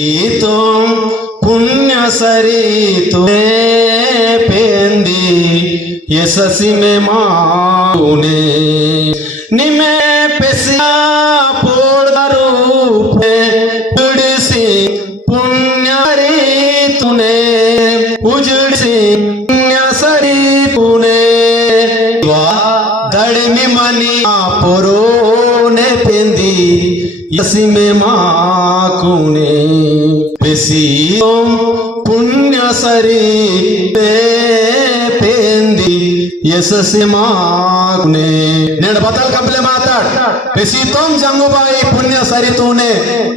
तो पुण्य सरी तुने पेंदी यशसी में माने निमे पेसिया पोड़ रूपे, उड़सी पुण्य री तूने उजड़सी पुण्य सरी तूने दड़मी मनी पोरो ने पेंदी यसी में पेसी చేసి పుణ్యసరి పేంది యశస్సి మాకునే నేను బతలు కంపలే మాతాడు పెసీతోం జంగుబాయి పుణ్యసరితూనే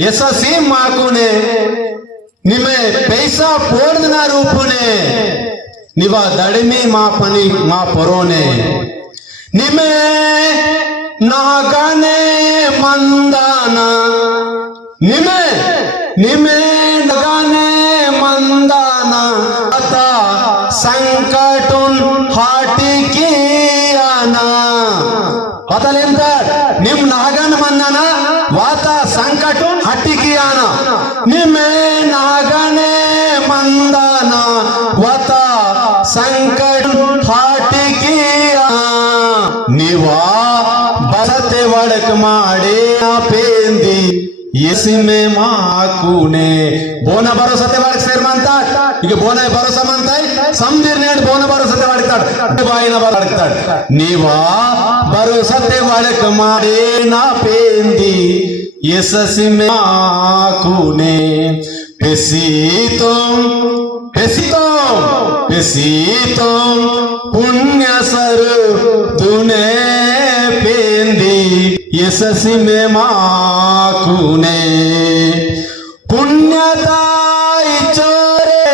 యశస్సి మాకునే నిమే పైసా పోర్దిన రూపునే ನಿವ ದಡಿಮಿ ಮಾ ಪನಿ ಮಾ ಪರೋನೆ ನಿಮೆ ನಾಗನೆ ಮಂದಾನ ನಿಮೆ ನಿಮೆ ಬದಲಿಂದ ನಿಮ್ ನಾಗನ ಮನ್ನನ ವಾತ ಸಂಕಟ ಹಟ್ಟಿಕಿಯಾನ. ನಿಮ್ಮೆ ನಾಗನೆ ಮಂದನ ವತ ಸಂಕಟ ಹಾಟಿಕಿಯ ನೀವಾ ಬಸತೆ ಒಳಕ್ ಮಾಡಿ इसी మాకునే. బోన భరోసా बोना भरोसा वाड़क ఇక బోన భరోసా మంతాయి. సంజీర్ణుడు బోన భరోసా వాడుతాడు బాయిన వాడుతాడు నీవా భరోసా వాడక మాడే నా పేంది. ఎససి మాకునే. పెసీతో పెసితో పెసీతో పుణ్యసరు దునే పేంది. यशसी मे माथुने पुण्यताई चोरे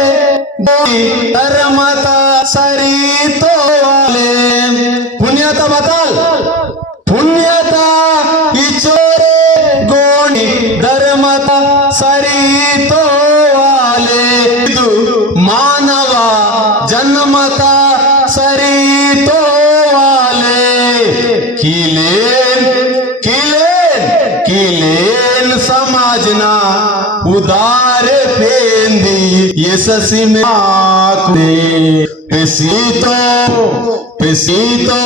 धर्मता सरी तो आले पुण्यता बताल। पुण्यता इचोरे गोणी धर्मता सरी तो आले मानवा जन्मता सरी तो आले किले ಉದಾರ ಪೇಂದಿ ಯಶಸ್ಸಿ ಮಾಕುನೆ ಪೆಸಿತೋ ಪೆಸಿತೋ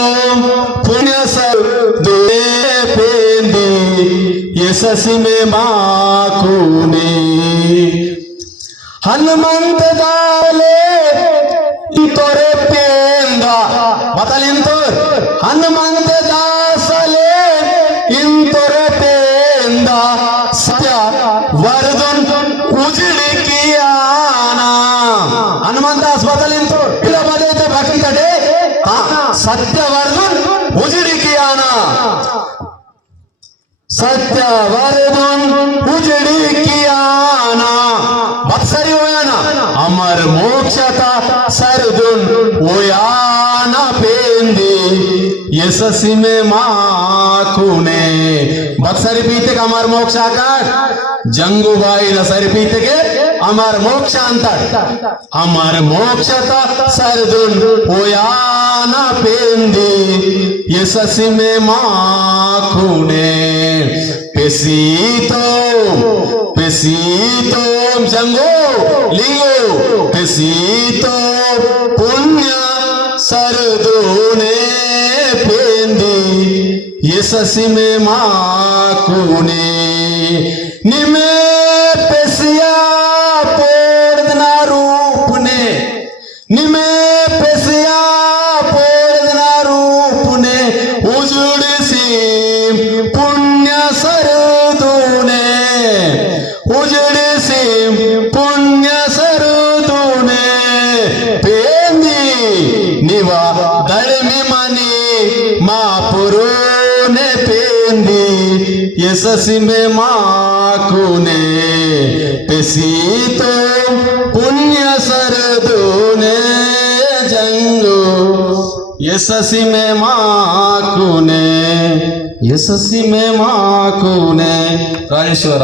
ಪುಣ್ಯ ಸರ್ ದುೇ ಪೇಂದಿ ಯಶಸ್ಸಿ ಮೇ ಮಾಕುನೆ ಹನುಮಂತ ದಾಲೆ ತೋರೆ ಪೇಂದ ಬತಲಿಂತು ಹನುಮಂತ ದಾಸಲೆ ಹನುಮಂತ ದಾಸ್ ಬದಲಿಂತು ಇಲ್ಲ ಬದೈತೆ ಬಕಂತಡೆ ಸತ್ಯ ವರದನ್ ಉಜಿಡಿಕಿಯಾನ सत्य वरदन उजड़ी कियाना बत्सरी होयाना अमर मोक्षता सरदुन ओयाना पेंदी यशस्वी में माकुने बत्सरी पीते का अमर मोक्ष आकार जंगुबाई न सरी पीते के अमर मोक्ष अंतर। अमर मोक्षता सरदुन ओयाना पेंदी। यशस्वी में माकुने pesito pesito जंगो लियो। pesito पुण्य सरदोने पेंदी। यशस्वी में निवा दड़मी मनी, मा पुरोने पेंदी। यशस्वी में माकुने पेसीतो पुण्य सरदूने जंगो। यशस्वी में माकुने यशस्वी में माकुने राजेश्वर